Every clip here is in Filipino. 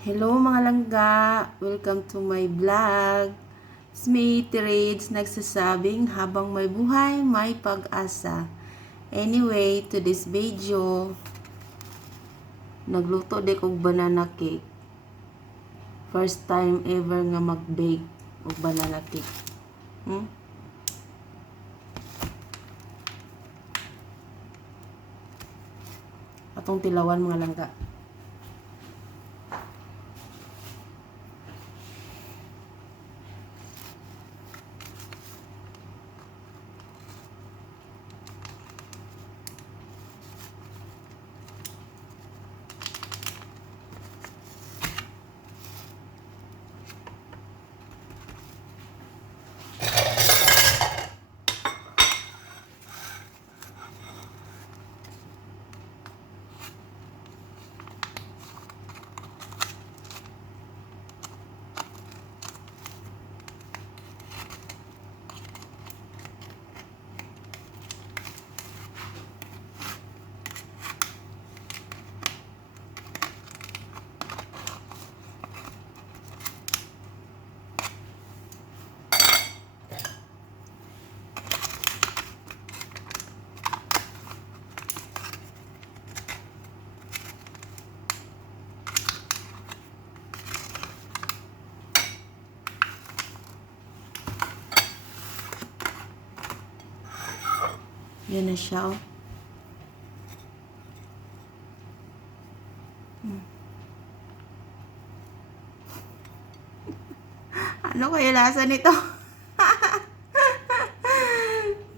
Hello mga langga! Welcome to my vlog. It's me, Tirades, nagsasabing habang may buhay, may pag-asa. Anyway, to this video, nagluto di kog banana cake. First time ever nga mag-bake og banana cake. Atong tilawan mga langga. Yan na siya, oh. Ano kaya lasa nito?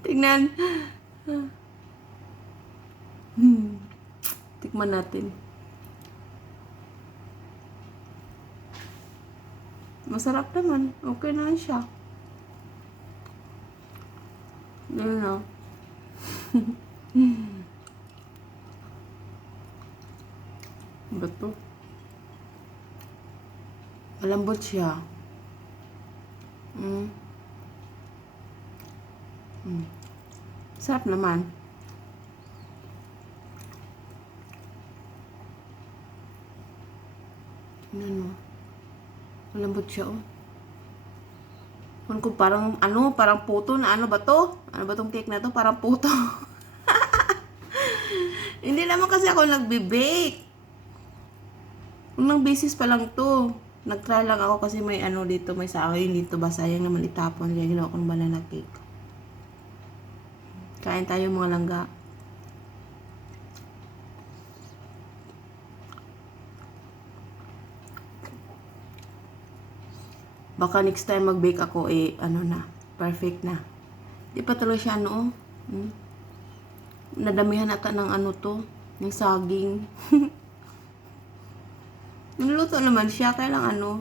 Tingnan. Tikman natin. Masarap naman. Okay naman siya. Ganun na. Bato. Malambot siya. Sarap naman. Ano? Malambot siya, oh. Kung parang, parang puto na, ano ba to? Ano ba tong cake na to? Parang puto. Hindi naman kasi ako nagbe-bake. Unang basis pa lang to. Nag-try lang ako kasi may dito, may saoy dito ba, sayang naman itapon. Kaya ginawa kong banana cake. Kain tayo mga langga. Baka next time mag-bake ako, na, perfect na. Di pa tuloy siya, nadamihan ata ng to, ng saging. Niluto naman siya, kaya lang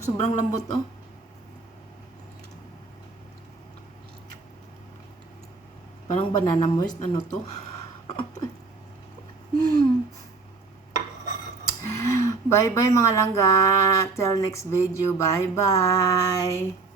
sobrang lambot, oh. Parang banana moist, to. Bye-bye mga langga. Till next video. Bye-bye.